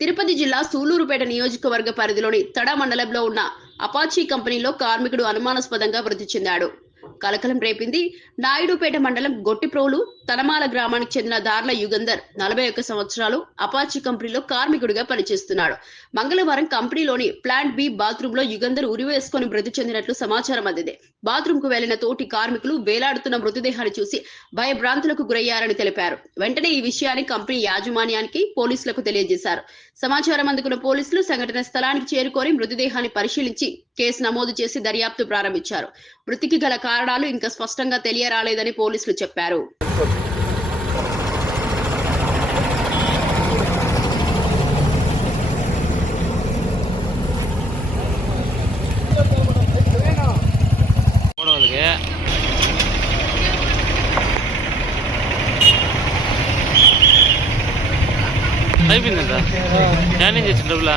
తిరుపతి జిల్లా సూలూరుపేట నియోజకవర్గ పరిధిలోని తడ మండలంలో ఉన్న అపాచీ కంపెనీలో కార్మికుడు అనుమానాస్పదంగా మృతి చెందాడు. కలకలం రేపింది. నాయుడుపేట మండలం గొట్టిప్రోలు తనమాల గ్రామానికి చెందిన దార్ల యుగంధర్ నలభై ఒక్క సంవత్సరాలు అపాచి కంపెనీలో కార్మికుడిగా పనిచేస్తున్నాడు. మంగళవారం కంపెనీలోని ప్లాంట్ బి బాత్రూమ్లో యుగంధర్ ఉరివేసుకొని మృతి చెందినట్లు సమాచారం అందింది. బాత్రూమ్కు వెళ్ళిన తోటి కార్మికులు వేలాడుతున్న మృతదేహాన్ని చూసి భయభ్రాంతులకు గురయ్యారని తెలిపారు. వెంటనే ఈ విషయాన్ని కంపెనీ యాజమాన్యానికి పోలీసులకు తెలియజేశారు. సమాచారం అందుకున్న పోలీసులు సంఘటన స్థలానికి చేరుకొని మృతదేహాన్ని పరిశీలించి కేసు నమోదు చేసి దర్యాప్తు ప్రారంభించారు. మృతికి గల కారణాలు ఇంకా స్పష్టంగా తెలియరాలేదని పోలీసులు చెప్పారు. అయిపోయిందంట. ధ్యానం చేసిన డబ్బులా?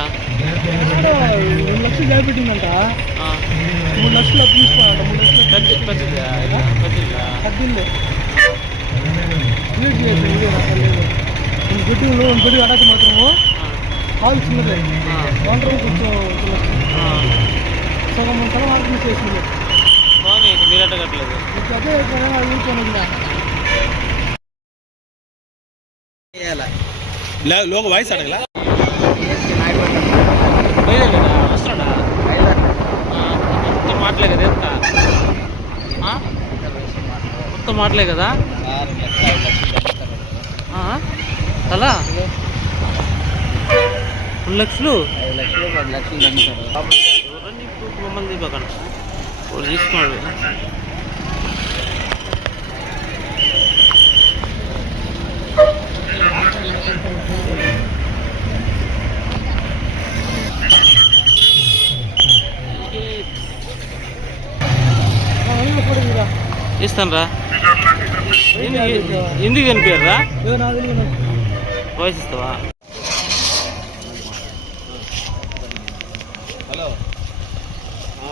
లక్షలు జాబెట్టిందంట మూడు లక్షలు అప్పు తీసుకోవాలంట మూడు లక్షలు ఖర్చు ఖర్చుదా ఖర్చుంది క్లియర్ చేయలేదు కొన్ని పెట్టుకులు కొన్ని పెట్టుకు అడగ మాత్రము కాలు చిన్నదే మాత్రం కొంచెం సగం తర్వాత చేసింది మీరు అదే ఊరుకోను లోక వాయిస్ అడగలా ఆ, మొత్తం మాటలే కదా ఎంత ఆ? మొత్తం మాటలే కదా ఆ? అలా రెండు లక్షలు మమ్మల్ని దిగకండి ఇస్తాను రా ఎందుకు కనిపించరా రా వాయిస్ ఇస్తావా హలో ఓ,